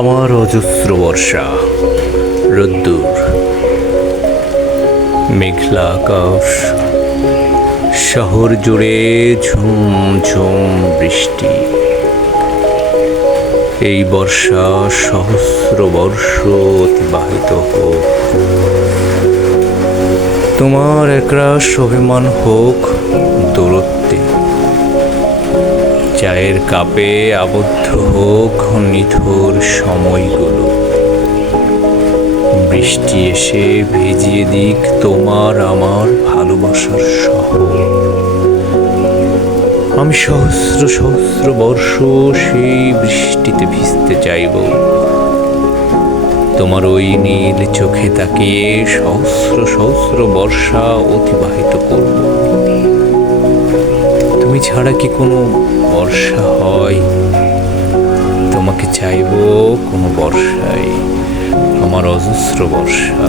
আমার অজস্র বর্ষা, রোদ্দুর, মেঘলা আকাশ, শহর জুড়ে ঝুম ঝুম বৃষ্টি। এই বর্ষা সহস্র বর্ষ অতিবাহিত হোক। তোমার একরাশ অভিমান হোক চায়ের কাপে আবদ্ধ হোক নিথর সময়গুলো। বৃষ্টি এসে ভিজিয়ে দিক তোমার আমার ভালোবাসার শহর। আমি সহস্র সহস্র বর্ষ সেই বৃষ্টিতে ভিজতে চাইব। তোমার ওই নীল চোখে তাকিয়ে সহস্র সহস্র বর্ষা অতিবাহিত করব। ছাড়া কি কোনো বর্ষা হয়? তোমাকে চাইব কোনো বর্ষায় আমার অজস্র বর্ষা।